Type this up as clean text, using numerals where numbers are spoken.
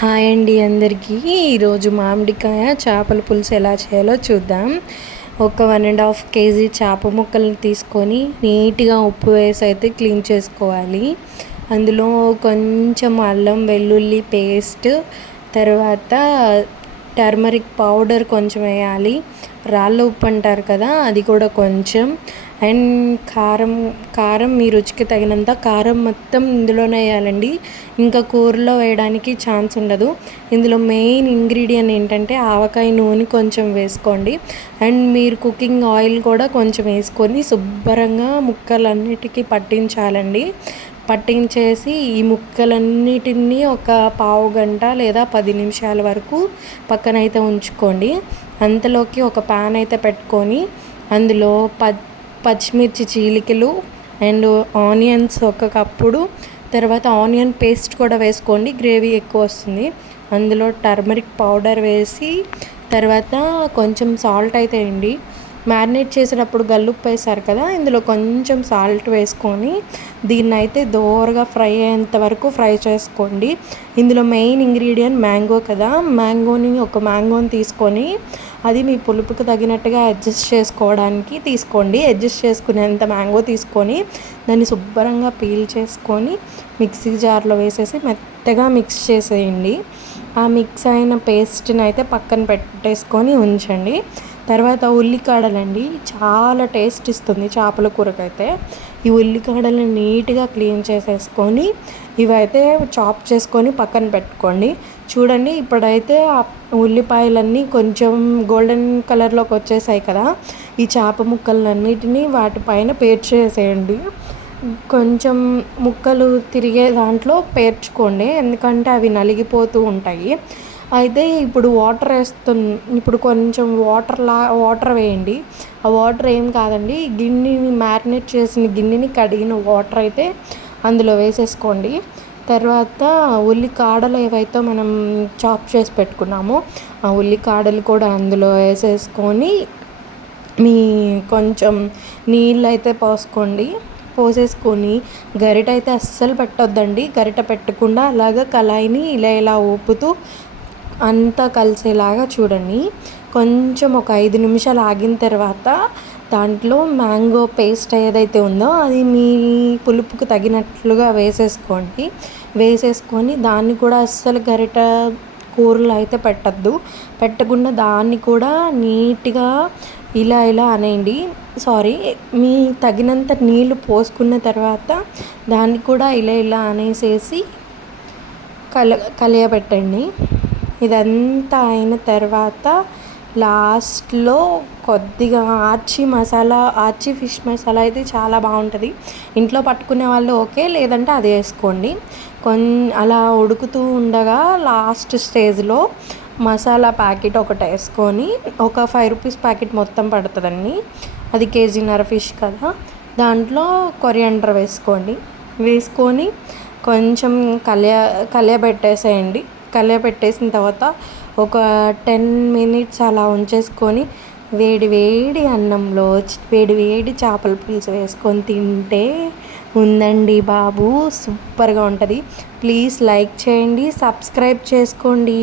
Hi అండి అందరికీ. ఈరోజు మామిడికాయ చేపల పులుసు ఎలా చేయాలో చూద్దాం. ఒక 1.5 కేజీ చేప ముక్కలను తీసుకొని నీట్గా ఉప్పు వేసి అయితే క్లీన్ చేసుకోవాలి. అందులో కొంచెం అల్లం వెల్లుల్లి పేస్ట్, తర్వాత టర్మరిక్ పౌడర్ కొంచెం వేయాలి. రాళ్ళ ఉప్పు అంటారు కదా, అది కూడా కొంచెం. అండ్ కారం మీ రుచికి తగినంత కారం మొత్తం ఇందులోనే వేయాలండి. ఇంకా కూరలో వేయడానికి ఛాన్స్ ఉండదు. ఇందులో మెయిన్ ఇంగ్రీడియంట్ ఏంటంటే ఆవకాయ నూనె కొంచెం వేసుకోండి. అండ్ మీరు కుకింగ్ ఆయిల్ కూడా కొంచెం వేసుకొని శుభ్రంగా ముక్కలన్నిటికీ పట్టించాలండి. పట్టించేసి ఈ ముక్కలన్నిటినీ ఒక పావు గంట లేదా 10 నిమిషాల వరకు పక్కనైతే ఉంచుకోండి. అంతలోకి ఒక ప్యాన్ అయితే పెట్టుకొని అందులో పచ్చిమిర్చి చీలికలు అండ్ ఆనియన్స్ ఒక కప్పుడు, తర్వాత ఆనియన్ పేస్ట్ కూడా వేసుకోండి, గ్రేవీ ఎక్కువ వస్తుంది. అందులో టర్మరిక్ పౌడర్ వేసి తర్వాత కొంచెం సాల్ట్ అయితే వేయండి. మ్యారినేట్ చేసేటప్పుడు గల్లుప్పు వేసారు కదా, ఇందులో కొంచెం సాల్ట్ వేసుకొని దీన్ని అయితే దోరగా ఫ్రై అయ్యేంత వరకు ఫ్రై చేసుకోండి. ఇందులో మెయిన్ ఇంగ్రీడియంట్ మ్యాంగో కదా, ఒక మ్యాంగోని తీసుకొని అది మీ పులుపుకి తగినట్టుగా అడ్జస్ట్ చేసుకోవడానికి తీసుకోండి. అడ్జస్ట్ చేసుకునేంత మ్యాంగో తీసుకొని దాన్ని శుభ్రంగా పీల్ చేసుకొని మిక్సీ జార్లో వేసేసి మెత్తగా మిక్స్ చేసేయండి. ఆ మిక్స్ అయిన పేస్ట్ని అయితే పక్కన పెట్టేసుకొని ఉంచండి. తర్వాత ఉల్లికాడలండి, చాలా టేస్ట్ ఇస్తుంది చేపల కూరకైతే. ఈ ఉల్లికాడలను నీట్గా క్లీన్ చేసేసుకొని ఇవైతే చాప్ చేసుకొని పక్కన పెట్టుకోండి. చూడండి, ఇప్పుడైతే ఆ ఉల్లిపాయలన్నీ కొంచెం గోల్డెన్ కలర్లోకి వచ్చేసాయి కదా, ఈ చేప ముక్కలన్నిటినీ వాటిపైన పేర్చేసేయండి. కొంచెం ముక్కలు తిరిగే దాంట్లో పేర్చుకోండి, ఎందుకంటే అవి నలిగిపోతూ ఉంటాయి. అయితే ఇప్పుడు ఇప్పుడు కొంచెం వాటర్ వేయండి. ఆ వాటర్ ఏం కాదండి, గిన్నెని మ్యారినేట్ చేసిన గిన్నెని కడిగిన వాటర్ అయితే అందులో వేసేసుకోండి. తర్వాత ఉల్లికాడలు ఏవైతే మనం చాప్ చేసి పెట్టుకున్నామో ఆ ఉల్లికాడలు కూడా అందులో వేసేసుకొని కొంచెం నీళ్ళు అయితే పోసేసుకొని గరిట అయితే అస్సలు పెట్టొద్దండి. గరిట పెట్టకుండా అలాగ కళాయిని ఇలా ఊపుతూ అంతా కలిసేలాగా చూడండి. కొంచెం ఒక 5 నిమిషాలు ఆగిన తర్వాత దాంట్లో మ్యాంగో పేస్ట్ ఏదైతే ఉందో అది మీ పులుపుకు తగినట్లుగా వేసేసుకొని దాన్ని కూడా అస్సలు గరిట కూరలు అయితే పెట్టకుండా దాన్ని కూడా నీట్గా ఇలా అనేయండి. మీ తగినంత నీళ్ళు పోసుకున్న తర్వాత దాన్ని కూడా ఇలా అనేసేసి కలియబెట్టండి. ఇదంతా అయిన తర్వాత లాస్ట్లో కొద్దిగా ఆర్చి ఫిష్ మసాలా అయితే చాలా బాగుంటుంది. ఇంట్లో పట్టుకునే వాళ్ళు ఓకే, లేదంటే అది వేసుకోండి. అలా ఉడుకుతూ ఉండగా లాస్ట్ స్టేజ్లో మసాలా ప్యాకెట్ ఒకటి వేసుకొని, ఒక 5 రూపీస్ ప్యాకెట్ మొత్తం పడుతుందండి, అది 1.5 కేజీ ఫిష్ కదా. దాంట్లో కొరియాండర్ వేసుకొని కొంచెం కలియబెట్టేసిన తర్వాత ఒక 10 మినిట్స్ అలా ఉంచేసుకొని వేడి అన్నంలో వేడి చేపల పులుసు వేసుకొని తింటే ఉందండి బాబు, సూపర్గా ఉంటుంది. ప్లీజ్ లైక్ చేయండి, సబ్స్క్రైబ్ చేసుకోండి.